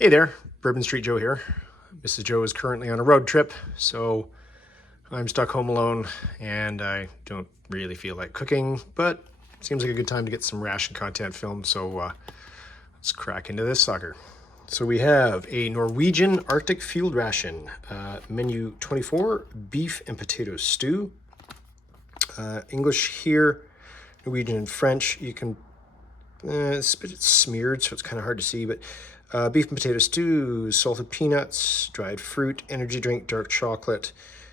Hey there, Bourbon Street Joe here. Mrs. Joe is currently on a road trip, so I'm stuck home alone and I don't really feel like cooking, but it seems like a good time to get some ration content filmed, so let's crack into this sucker. So we have a Norwegian Arctic field ration, menu 24, beef and potato stew. English here, Norwegian and French. You can, it's a bit smeared, so it's kind of hard to see, but beef and potato stew, salted peanuts, dried fruit, energy drink, dark chocolate,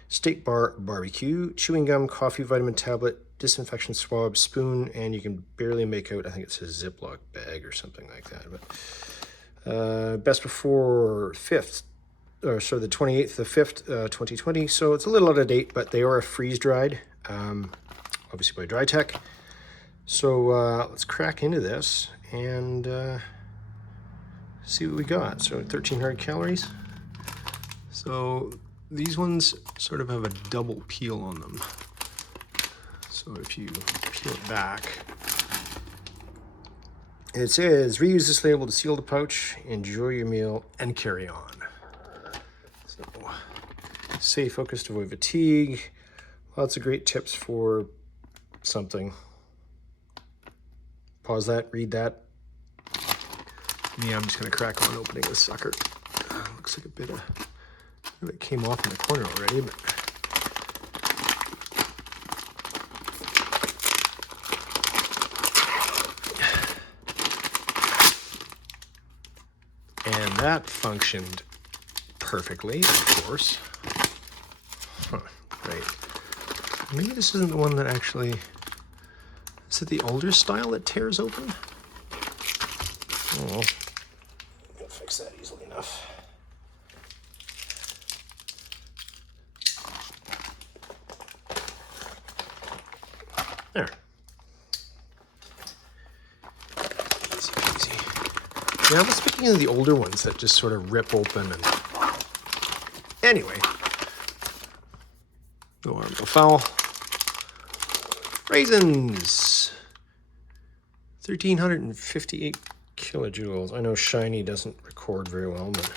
steak bar, barbecue, chewing gum, coffee, vitamin tablet, disinfection swab, spoon, and you can barely make out, I think it's a Ziploc bag or something like that. But best before 5th, or so the 28th of 5th, 2020. So it's a little out of date, but they are freeze dried, obviously by Dry Tech. So let's crack into this and see what we got. So 1,300 calories. So these ones sort of have a double peel on them. So if you peel it back, it says, reuse this label to seal the pouch, enjoy your meal, and carry on. So stay focused, avoid fatigue. Lots of great tips for something. Pause that, read that. Me, I'm just gonna crack on opening this sucker. Looks like a bit of it came off in the corner already, but and that functioned perfectly, of course. Huh, great. Maybe this isn't the one that actually, is it the older style that tears open? Oh, I'll fix that easily enough. There. Easy peasy. Yeah, I was speaking of the older ones that just sort of rip open and... Anyway. No harm, no foul. Raisins. 1,358 kilojoules. I know Shiny doesn't record very well, but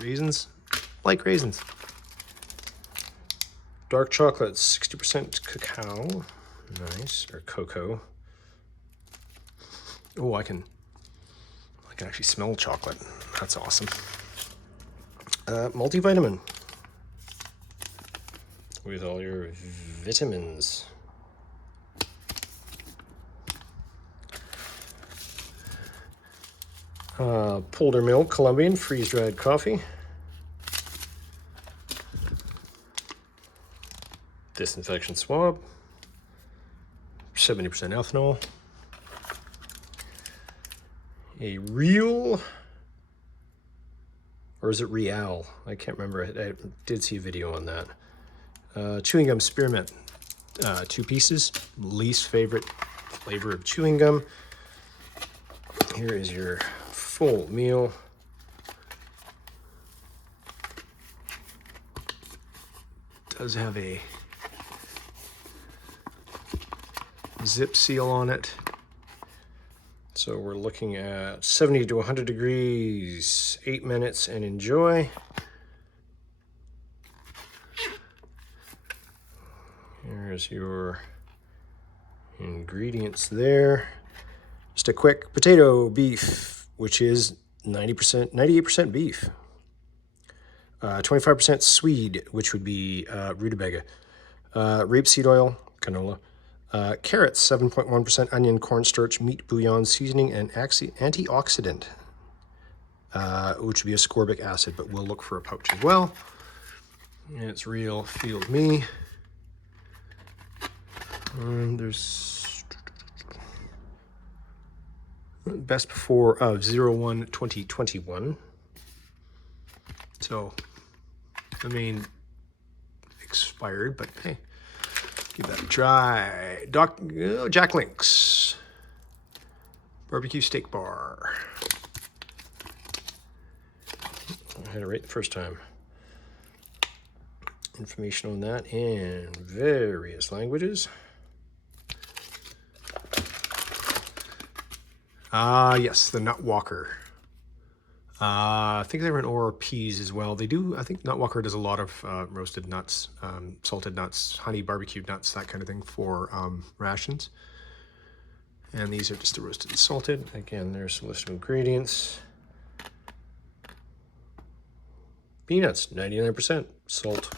raisins, like raisins. Dark chocolate, 60% cacao. Nice, or cocoa. Oh, I can actually smell chocolate. That's awesome. Multivitamin with all your vitamins. Polder milk, Colombian, freeze-dried coffee. Disinfection swab. 70% ethanol. A real, or is it real? I can't remember. I did see a video on that. Chewing gum spearmint, 2 pieces. Least favorite flavor of chewing gum. Here is your full meal. Does have a zip seal on it. So we're looking at 70 to 100 degrees, 8 minutes, and enjoy. Here's your ingredients there. Just a quick potato beef, which is 98% beef. 25% Swede, which would be rutabaga. Rapeseed oil, canola. Carrots, 7.1% onion, cornstarch, meat bouillon, seasoning, and antioxidant, which would be ascorbic acid, but we'll look for a pouch as well. And it's real field me. And there's best before of 01/2021. So, I mean, expired, but hey, give that a try. Jack Link's barbecue steak bar. I had it right the first time. Information on that in various languages. Yes, the Nut Walker. I think they run or peas as well. They do, I think Nutwalker does a lot of roasted nuts, salted nuts, honey barbecued nuts, that kind of thing for rations. And these are just the roasted and salted. Again, there's a list of ingredients. Peanuts, 99% salt.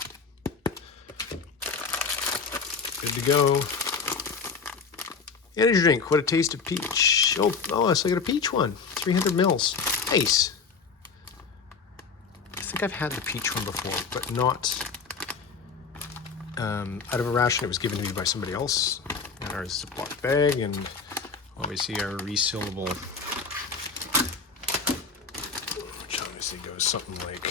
Good to go. Energy drink, what a taste of peach. Oh, so I got a peach one, 300 mils. Nice. I think I've had the peach one before, but not out of a ration. It was given to me by somebody else in our Ziploc bag, and obviously our resealable, which obviously goes something like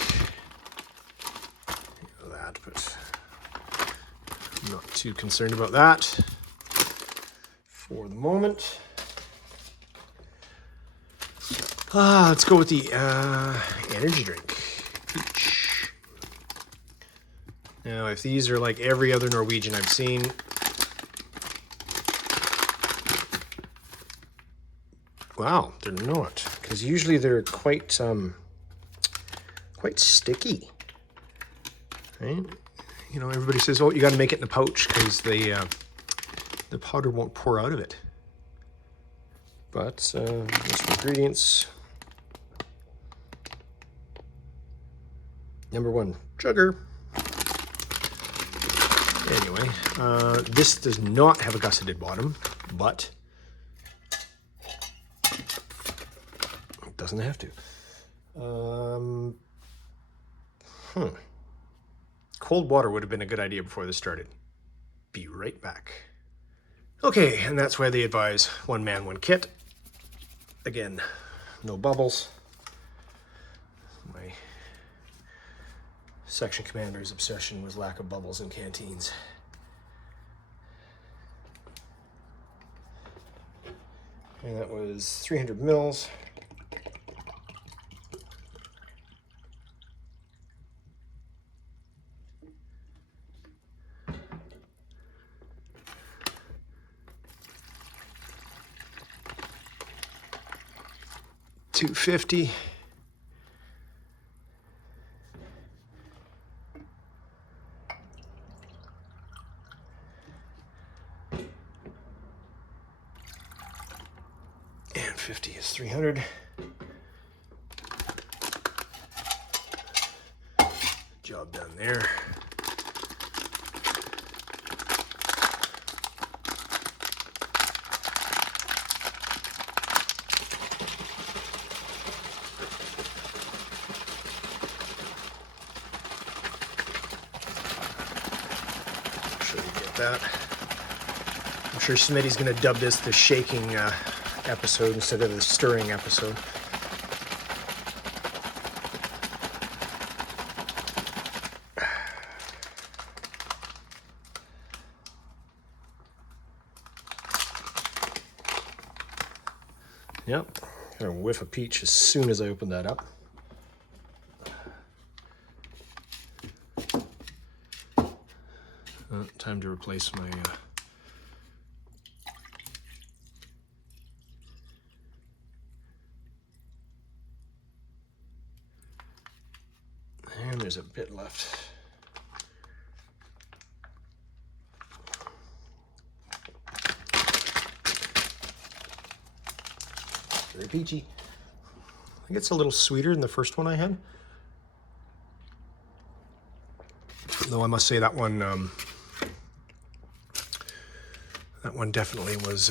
that, but I'm not too concerned about that for the moment. Let's go with the energy drink. Peach. Now, if these are like every other Norwegian I've seen, wow, they're not, because usually they're quite sticky, right? You know, everybody says, oh, you got to make it in a pouch because the powder won't pour out of it. But there's some ingredients. Number 1, sugar. Anyway, this does not have a gusseted bottom, but it doesn't have to. Cold water would have been a good idea before this started. Be right back. Okay, and that's why they advise 1 man, 1 kit. Again, no bubbles. My section commander's obsession was lack of bubbles in canteens. And that was 300 mils. $2.50. And 50 is 300. Job done there. That. I'm sure Smitty's going to dub this the shaking episode instead of the stirring episode. Yep, got a whiff of peach as soon as I open that up. Time to replace my and there's a bit left. Very peachy. I think it's a little sweeter than the first one I had. Though I must say that one definitely was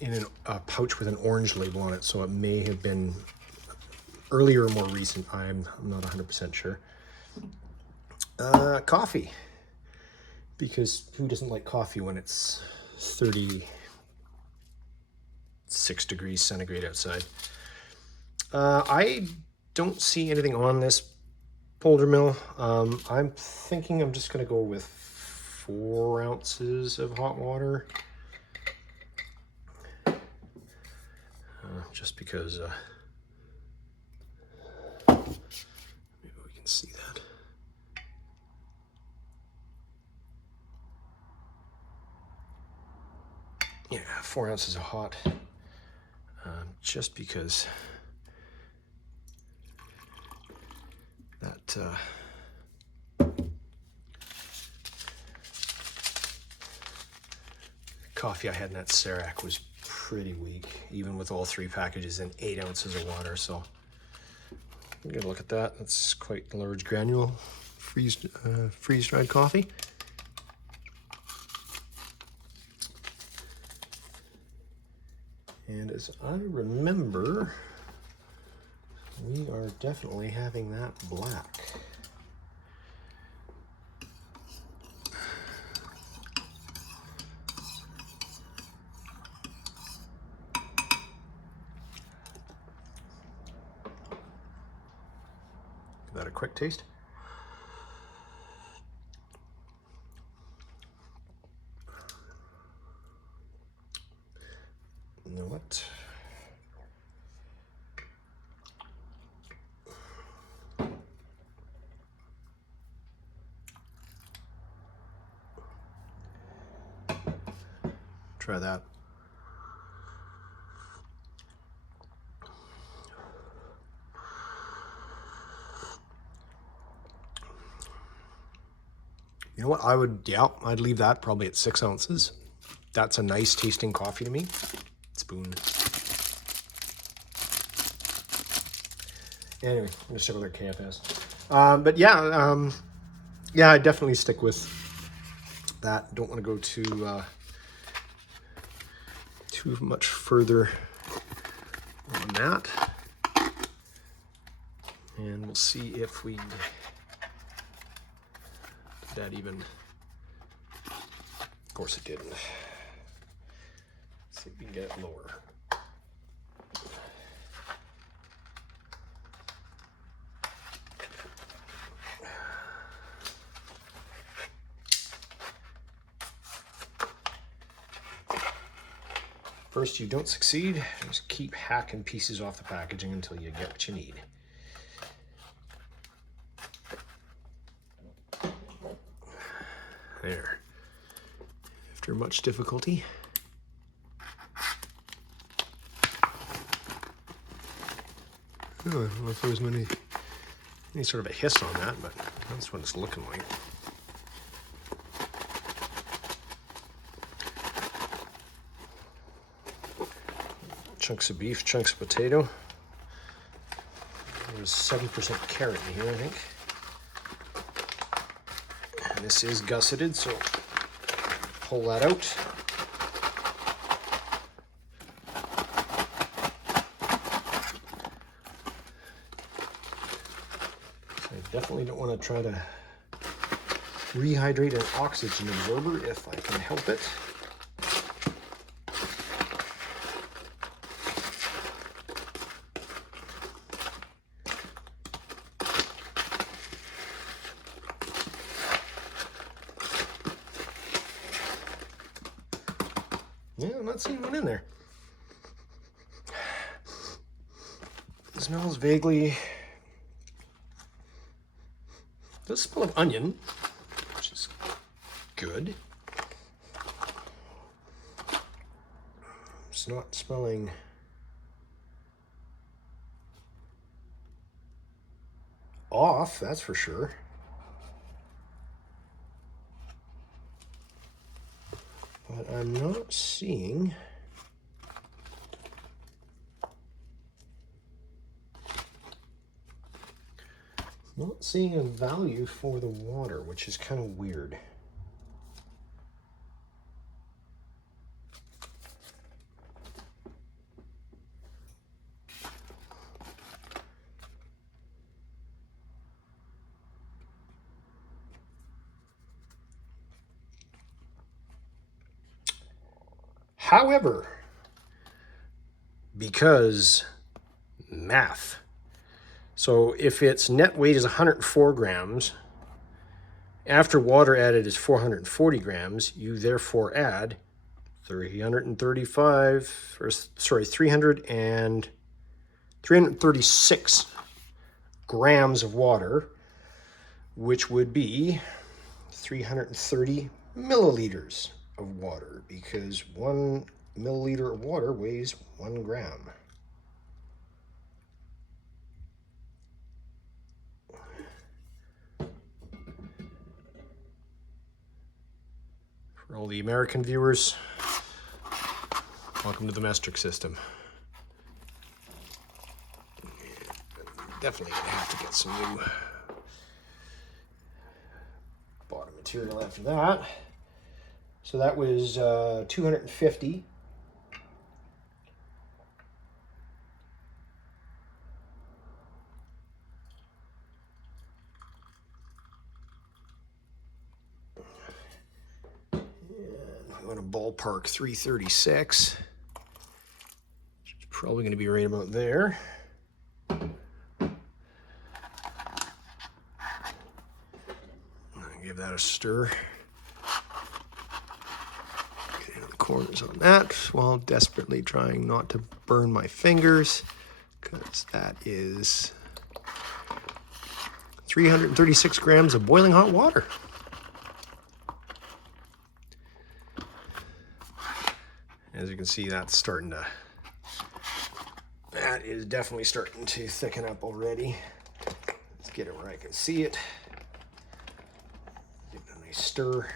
in a pouch with an orange label on it, so it may have been earlier or more recent. I'm not 100% sure. Coffee, because who doesn't like coffee when it's 36 degrees centigrade outside? I don't see anything on this Polder mill. I'm thinking I'm just going to go with 4 ounces of hot water. Just because maybe we can see that. Yeah, 4 ounces of hot. just because that coffee I had in that Serac was pretty weak, even with all 3 packages and 8 ounces of water. So I'm gonna look at that. That's quite large granule freeze-dried coffee. And as I remember, we are definitely having that black. Give that a quick taste. You know what? Try that. You know what? I'd leave that probably at 6 ounces. That's a nice tasting coffee to me. Spoon. Anyway, I'm gonna stick with our KFS. But yeah, yeah, I definitely stick with that. Don't want to go too much further on that. And we'll see if we did that even. Of course it didn't. Let's see if we can get it lower. First, you don't succeed, just keep hacking pieces off the packaging until you get what you need. There. After much difficulty. Oh, I don't know if there was any sort of a hiss on that, but that's what it's looking like. Chunks of beef, chunks of potato. There's 7% carrot in here, I think. And this is gusseted, so pull that out. So I definitely don't want to try to rehydrate an oxygen absorber if I can help it. Yeah, I'm not seeing one in there. It smells vaguely. Does smell of onion, which is good. It's not smelling off, that's for sure. But I'm not seeing a value for the water, which is kind of weird. However, because math. So if its net weight is 104 grams, after water added is 440 grams, you therefore add 336 grams of water, which would be 330 milliliters of water, because 1 milliliter of water weighs 1 gram. For all the American viewers, welcome to the metric system. Definitely gonna have to get some new bottom material after that. So that was 250. I'm going to ballpark 336. Which is probably going to be right about there. Give that a stir. Get into the corners on that while desperately trying not to burn my fingers, because that is 336 grams of boiling hot water. As you can see, that is definitely starting to thicken up already. Let's get it where I can see it. Give it a nice stir.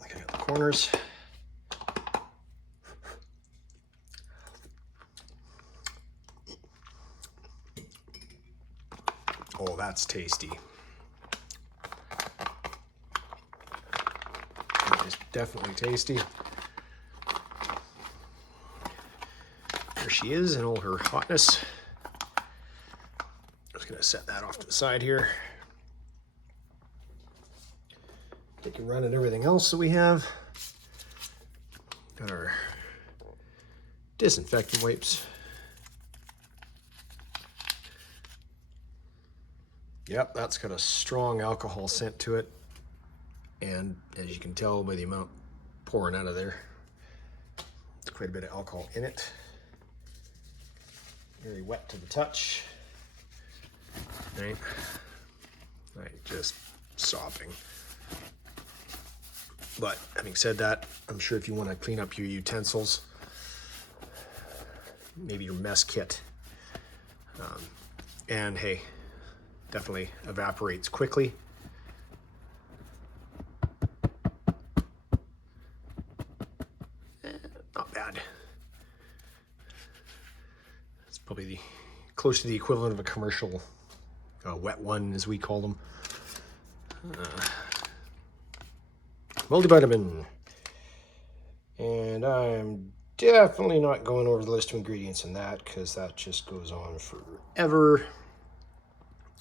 Looking at the corners. Oh, that's tasty. That is definitely tasty. There she is in all her hotness. I'm just gonna set that off to the side here. Take a run at everything else that we have. Got our disinfectant wipes. Yep, that's got a strong alcohol scent to it. And as you can tell by the amount pouring out of there, there's quite a bit of alcohol in it. Very wet to the touch. Right? Just sopping. But having said that, I'm sure if you want to clean up your utensils, maybe your mess kit, and hey, definitely evaporates quickly. Not bad. It's probably close to the equivalent of a commercial wet one, as we call them. Multivitamin. And I'm definitely not going over the list of ingredients in that, because that just goes on forever.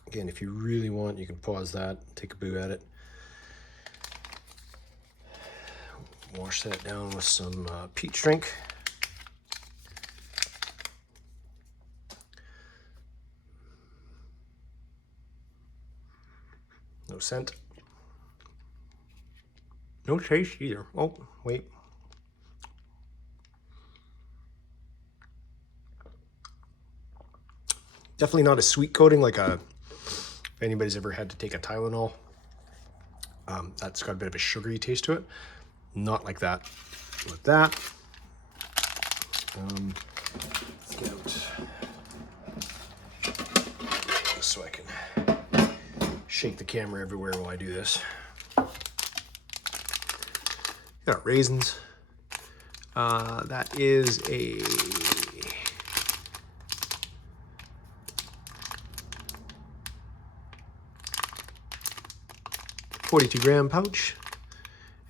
Again, if you really want, you can pause that, take a boo at it. Wash that down with some peach drink. No scent. No taste either. Oh, wait. Definitely not a sweet coating like if anybody's ever had to take a Tylenol. That's got a bit of a sugary taste to it. Not like that. With that, let's get out just so I can shake the camera everywhere while I do this. Got raisins. That is a 42-gram pouch,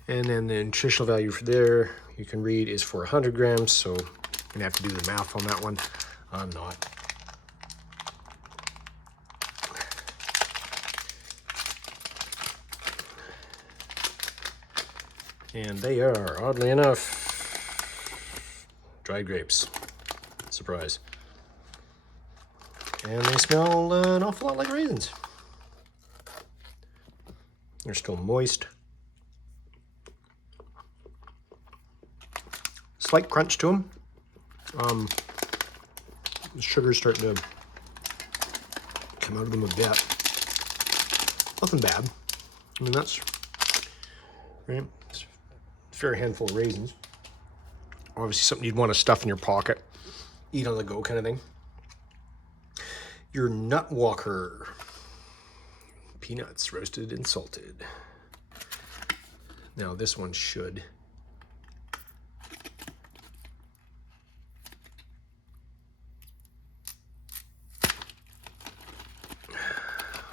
and then the nutritional value for there you can read is for 100 grams, so you're gonna have to do the math on that one. I'm not. And they are, oddly enough, dried grapes. Surprise. And they smell an awful lot like raisins. They're still moist. slight crunch to them. The sugar's starting to come out of them a bit. Nothing bad. I mean, that's right. It's a fair handful of raisins. Obviously something you'd want to stuff in your pocket, eat on the go kind of thing. Your Nut Walker. Peanuts, roasted and salted. Now this one should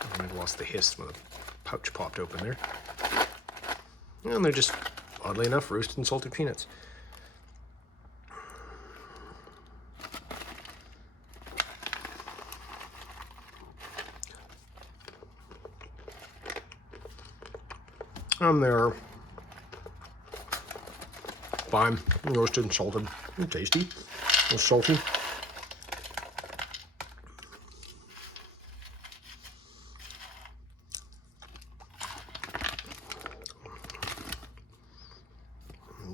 I might have lost the hiss when the pouch popped open there. And they're just, oddly enough, roasted and salted peanuts. And they're fine, roasted and salted, and tasty, and salty.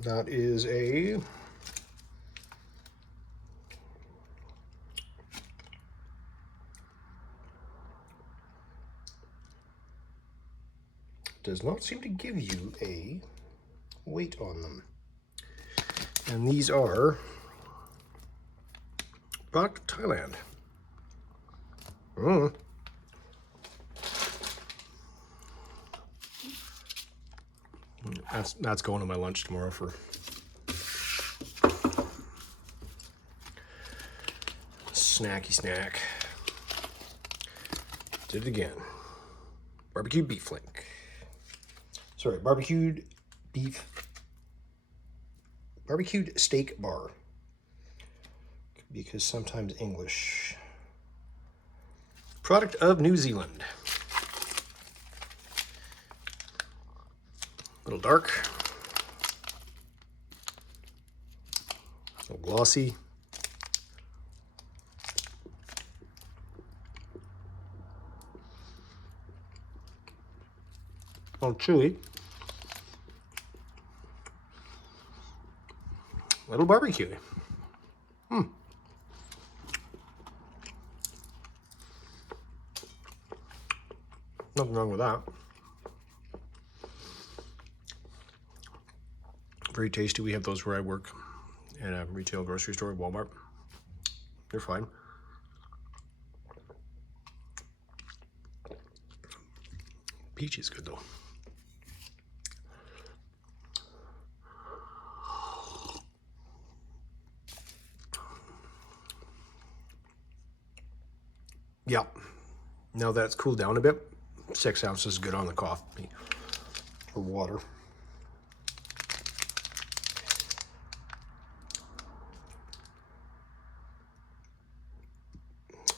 That is a does not seem to give you a weight on them. And these are product of Thailand. That's going to my lunch tomorrow for snacky snack. Did it again. Barbecued beef flank. Sorry, barbecued steak bar. Because sometimes English. Product of New Zealand. A little dark. A little glossy. A little chewy. A little barbecue. Nothing wrong with that. Very tasty. We have those where I work in a retail grocery store at Walmart. They're fine. Peach is good though. Yeah. Now that it's cooled down a bit, 6 ounces is good on the coffee or water.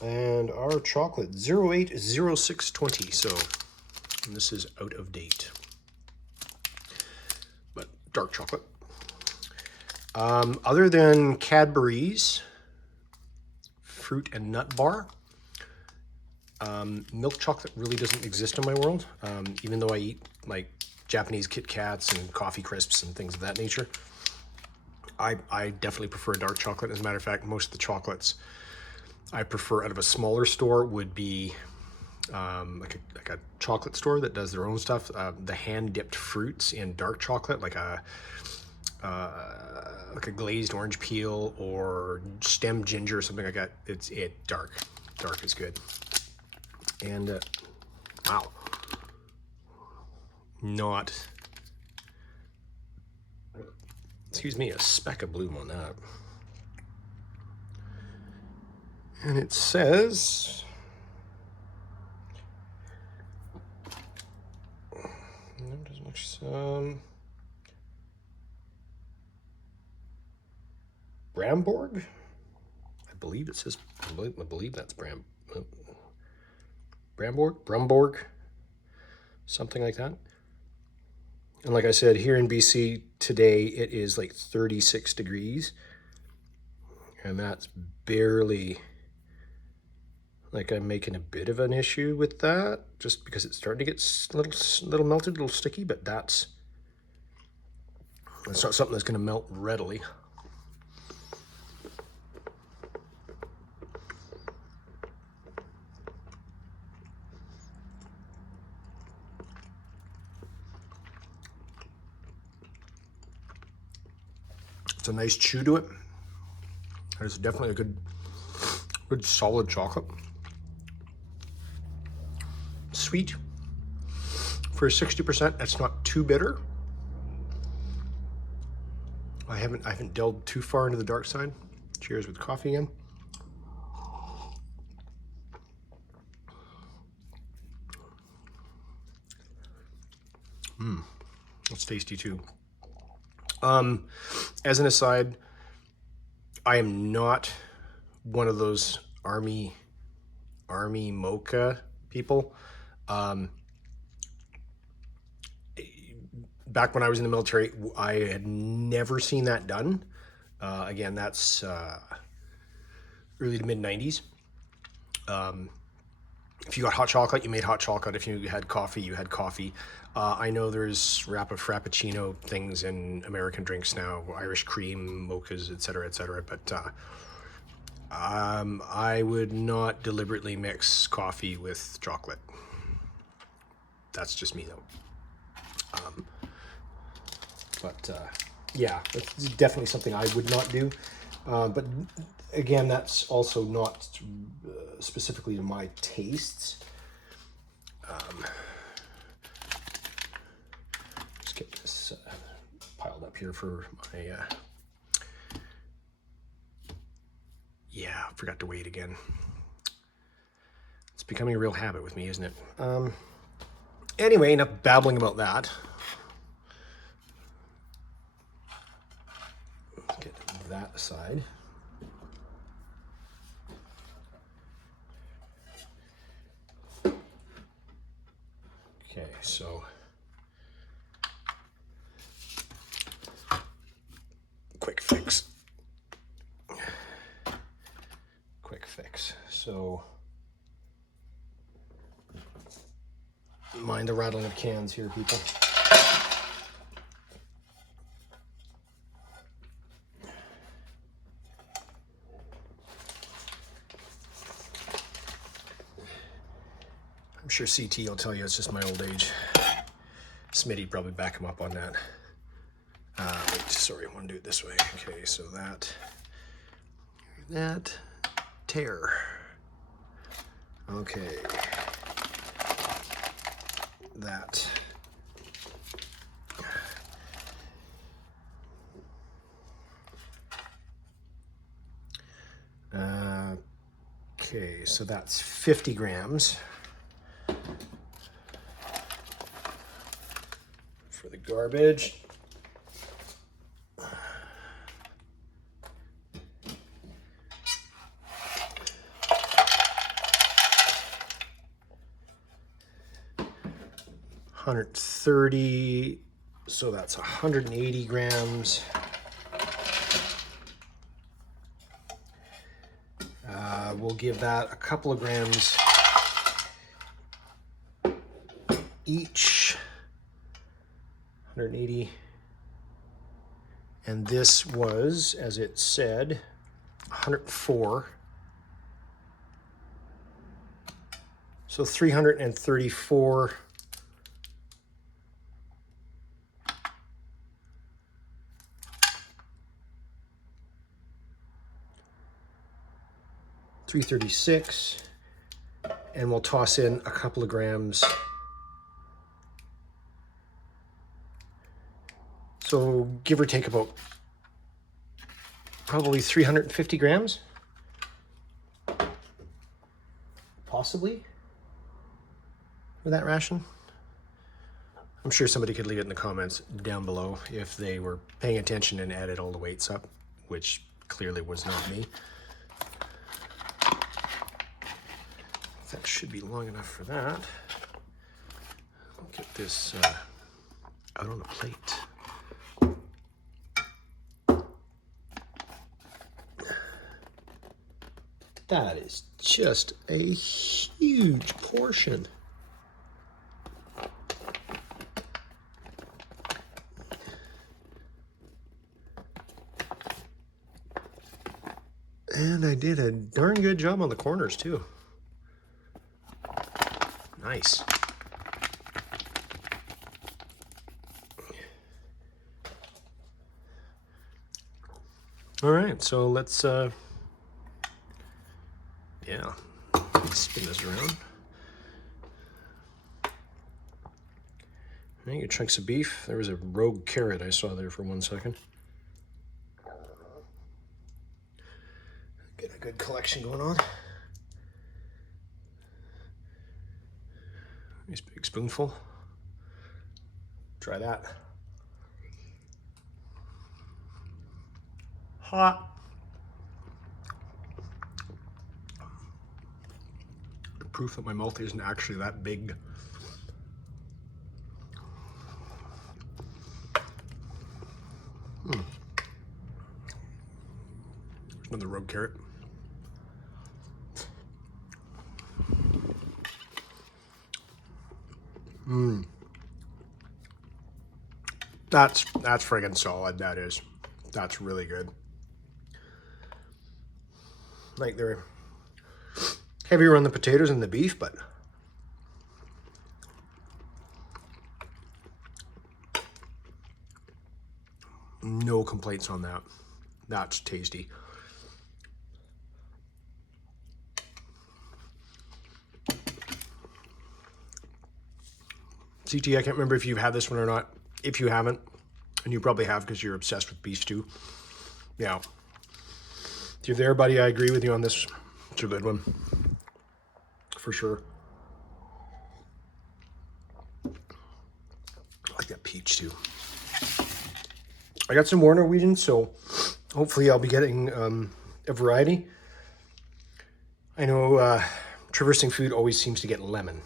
And our chocolate 080620. So this is out of date, but dark chocolate. Other than Cadbury's fruit and nut bar, milk chocolate really doesn't exist in my world, even though I eat like Japanese Kit Kats and coffee crisps and things of that nature. I definitely prefer dark chocolate. As a matter of fact, most of the chocolates I prefer out of a smaller store would be like a chocolate store that does their own stuff. The hand-dipped fruits in dark chocolate, like a glazed orange peel or stemmed ginger or something like that. It's dark. Dark is good. And wow, not, excuse me, a speck of bloom on that. And it says, Bramborg? I believe it says, I believe that's Bramborg, something like that. And like I said, here in BC today, it is like 36 degrees. And that's barely, like I'm making a bit of an issue with that, just because it's starting to get a little melted, a little sticky, but it's not something that's going to melt readily. It's a nice chew to it. It's definitely a good solid chocolate. Sweet. For 60%, that's not too bitter. I haven't delved too far into the dark side. Cheers with coffee again. It's tasty too. As an aside, I am not one of those army mocha people. Back when I was in the military, I had never seen that done. Again, that's early to mid 90s. If you got hot chocolate, you made hot chocolate. If you had coffee, you had coffee. I know there's Frappuccino things in American drinks now, Irish cream, mochas, etc., but I would not deliberately mix coffee with chocolate. That's just me, though. Yeah, it's definitely something I would not do. But again, that's also not specifically to my tastes. Just get this piled up here for my... yeah, forgot to weigh it again. It's becoming a real habit with me, isn't it? Anyway, enough babbling about that. Get that aside. Okay, so quick fix. So mind the rattling of cans here, people. I'm sure CT will tell you it's just my old age. Smitty probably back him up on that. Wait, sorry, I want to do it this way. Okay, so that tear. Okay. That. Okay, so that's 50 grams for the garbage. $130, so that's 180 grams. We'll give that a couple of grams each. 180. And this was, as it said, 104. So 334. $336, and we'll toss in a couple of grams. So give or take about probably 350 grams, possibly, for that ration. I'm sure somebody could leave it in the comments down below if they were paying attention and added all the weights up, which clearly was not me. That should be long enough for that. I'll get this out on the plate. That is just a huge portion. And I did a darn good job on the corners too. Nice. All right, so let's spin this around. All right, your chunks of beef. There was a rogue carrot I saw there for 1 second. Get a good collection going on. Nice big spoonful. Try that. Hot. Proof that my mouth isn't actually that big. There's another rogue carrot. That's friggin' solid, that is. That's really good. Like, they're heavier on the potatoes and the beef, but no complaints on that. That's tasty. CT, I can't remember if you've had this one or not. If you haven't, and you probably have because you're obsessed with beef stew. Yeah. If you're there, buddy, I agree with you on this. It's a good one. For sure. I like that peach too. I got some more Norwegian, so hopefully I'll be getting a variety. I know traversing food always seems to get lemon.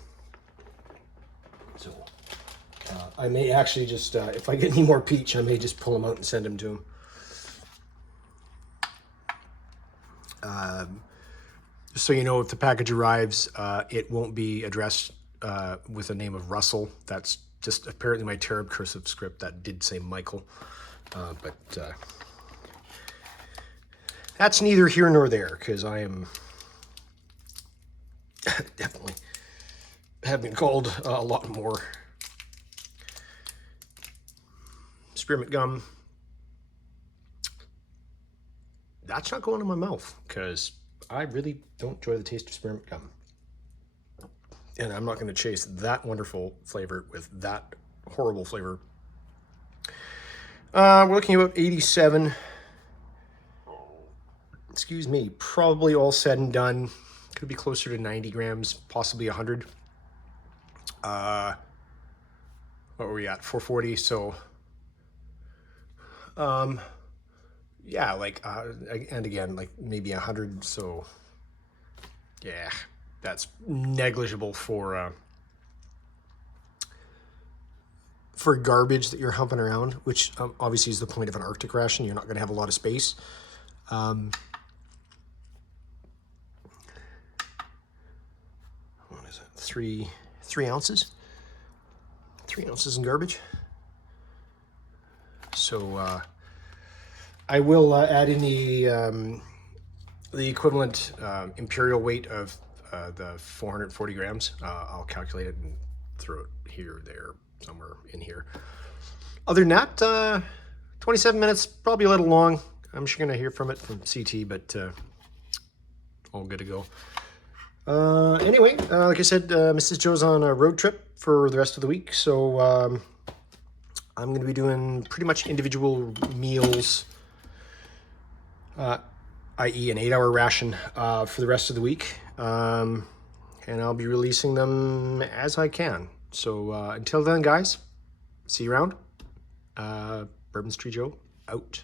So I may actually just, if I get any more peach, I may just pull them out and send them to him. Just so you know, if the package arrives, it won't be addressed with the name of Russell. That's just apparently my terrible cursive script that did say Michael. But that's neither here nor there, because I am definitely have been called a lot more. Spearmint gum. That's not going in my mouth, because I really don't enjoy the taste of spearmint gum. And I'm not going to chase that wonderful flavor with that horrible flavor. We're looking at about 87. Excuse me, probably all said and done. Could be closer to 90 grams, possibly 100. What were we at? 440. So, yeah, like, and again, like maybe 100. So, yeah, that's negligible for garbage that you're humping around, which obviously is the point of an Arctic ration. You're not going to have a lot of space. What is it? 3 ounces? 3 ounces in garbage. So I will add in the equivalent imperial weight of the 440 grams. I'll calculate it and throw it here, there, somewhere in here. Other than that, 27 minutes, probably a little long. I'm sure gonna hear from it from CT, but all good to go. Anyway, like I said, Mrs. Joe's on a road trip for the rest of the week, so I'm going to be doing pretty much individual meals, i.e. an 8-hour ration for the rest of the week, and I'll be releasing them as I can. So until then, guys, see you around. Bourbon Street Joe, out.